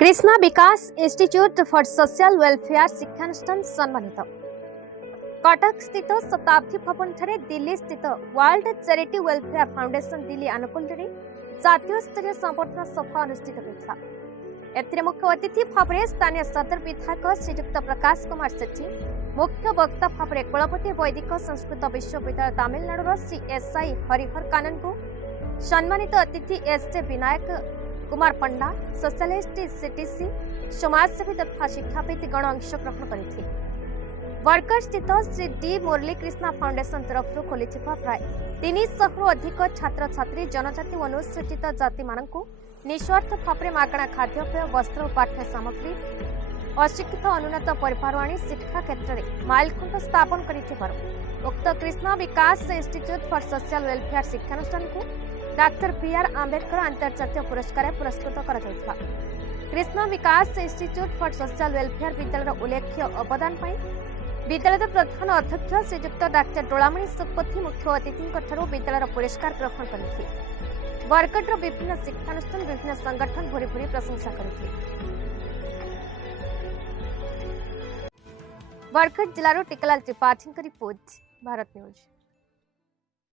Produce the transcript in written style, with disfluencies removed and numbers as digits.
Krishna Vikas institute for social welfare शिक्षानुष्ठान सम्मानित। कटक स्थित शताब्दी भवन ठारे दिल्ली स्थित world charity welfare foundation Delhi आनुकूल्य जातीय स्तरीय संबर्धना सभा अनुष्ठित होता। एथिरे मुख्य अतिथि भाव में स्थानीय सदर विधायक श्रीयुक्त प्रकाश कुमार सेठी, मुख्य वक्ता भाव में कुलपति वैदिक संस्कृत विश्वविद्यालय तमिलनाडुर श्री एसआई हरिहर कानन को, सम्मानित अतिथि एसजे विनायक कुमार पंडा, सोशलिस्ट सीटीसी, समाजसेवी तथा शिक्षाविद गण अंशग्रहण करते। वर्कर स्थित श्री डी मुरली कृष्णा फाउंडेशन तरफ खोली प्राय 300 अधिक छात्र छात्री जनजाति और अनुसूचित जाति मानक निस्वार्थ भाव में मागणा खाद्यपेय वस्त्र और पाठ्य सामग्री अशिक्षित अनुन्नत परिवार आनी शिक्षा क्षेत्र में माइलखुंट स्थापन कर उक्त Krishna Vikas institute for social welfare शिक्षानुष्ठान को डॉक्टर बी.आर. आंबेडकर अंतर्जातीय पुरस्कार पुरस्कृत कर Krishna Vikas institute for social welfare विद्यालय उल्लेख्य अवदान विद्यालय प्रधान अध्यक्ष श्रीयुक्त डॉक्टर डोलामणि सुखपति मुख्य अतिथि विद्यालय पुरस्कार ग्रहण करते। बरगढ़ विभिन्न शिक्षानुष्ठान विभिन्न संगठन भूरी भूरी प्रशंसा करते। बरगढ़ जिलार टिकलाल त्रिपाठी रिपोर्ट, भारत न्यूज।